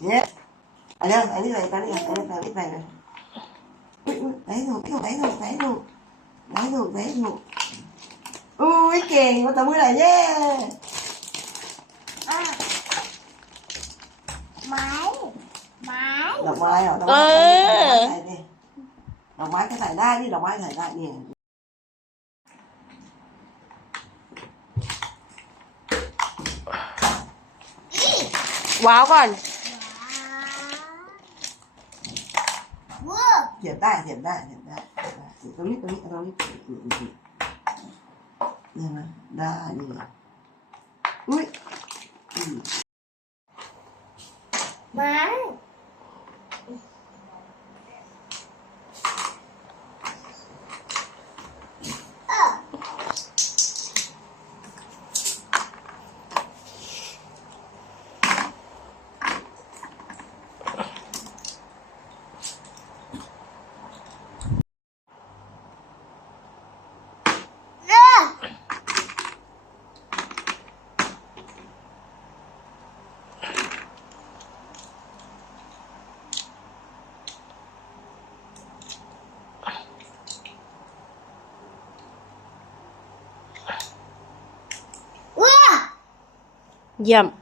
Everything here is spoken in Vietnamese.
nhé à đâu ấy này ta đi học cái này biết này rồi. Đấy rồi cái hộp đấy rồi đấy rồi đấy rồi đấy rồi ui kèn của tao mới lại nhé à. máy. Máy. Đồng máy rồi đồng ừ. máy đi. Đồng máy cái thải ra đi đồng máy thải ra đi. Wow con. เสียบได้เสียบได้เสียบได้ตรงนี้ตรงนี้ตรงนี้อืมอืมอืมนี่นะได้นี่อุ้ยมา yum